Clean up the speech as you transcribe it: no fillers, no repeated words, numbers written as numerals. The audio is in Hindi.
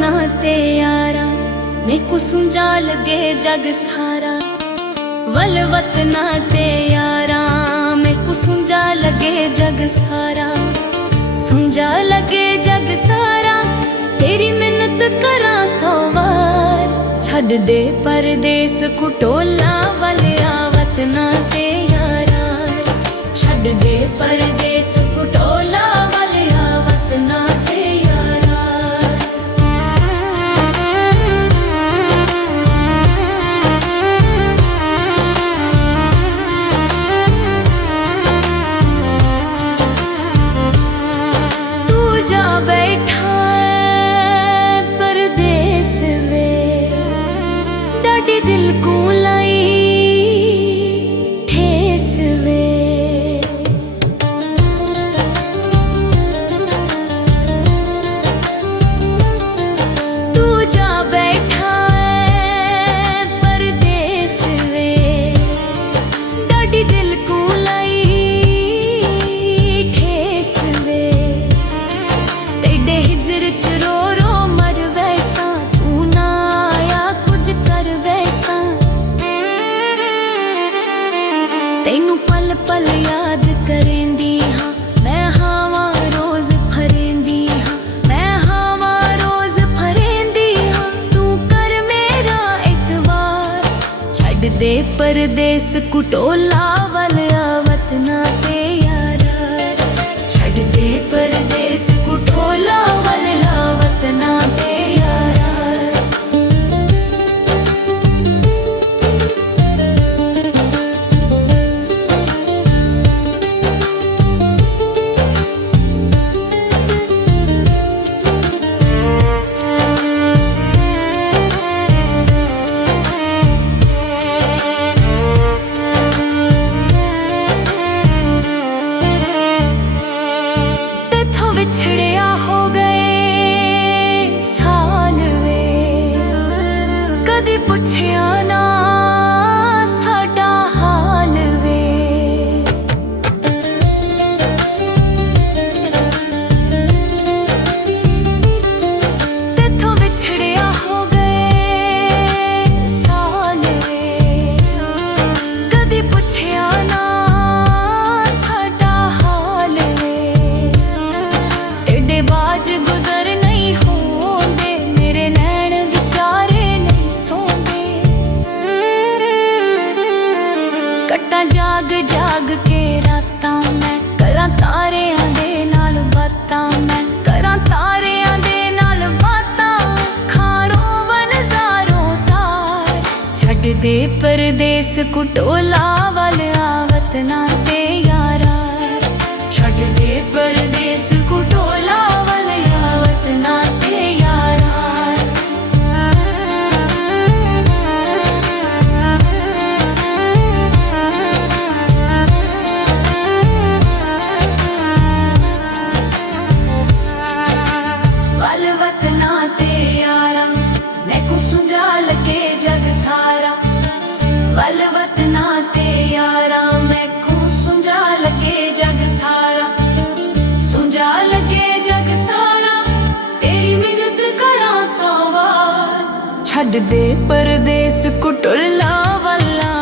वतना ते यारा, मेको सुंजा लगे जग सारा। वल वतना ते यारा, मेको सुंजा लगे जग सारा। सुंजा लगे जग सारा, तेरी मिन्नत करा सौ वार। छड़ दे परदेस कुटोला वालिया वतना ते यारा। छड़ दे परदेस कुटोला वालिया वतना ते यारा। तू जा बैठा परदेस वे, डाडी दिल को लाई ठेस वे। तू जा बैठा परदेस वे, डाडी दिल को लाई ठेस वे। तेरे हिजर च रो रो मर वैसा, तू ना आया कुछ कर वैसा। तेनू पल पल याद करेंदी हाँ, मैं हावा रोज फरेंदी हाँ। मैं हावा रोज फरेंदी हाँ, तू कर मेरा इतबार। छड़ दे परदेस कुटोला वालिया वतना ते यारा। छड़ दे परदेस कुटोला वालिया वतना ते यारा। तेथों बिछड़िया हो गए साल वे, कदी पुछया ना साडा हाल वे। तेथों बिछड़िया हो गए साल वे, कदी पुछया ना साडा हाल वे। टेढ़े बाज गुजर नहीं होंदे, मेरे नैन विचारे नहीं सोंदे। कट्टा जाग जाग के रातां मैं, करां तारियां दे नाल बातां। मैं करां तारियां दे नाल बातां, खारों वनजारों सार। छड़ दे परदेस कुटोला वालिया वतना ते यारा। छड़ दे परदेस कुटोला वालिया वतना ते यारा। वल वतना ते यारा, मैको सुंजा लगे जग सारा। वल वतना ते यारा, मैको सुंजा लगे जग सारा। सुंजा लगे जग सारा, तेरी मिन्नत करा सौ वार। छड़ दे परदेस कुटोला वाला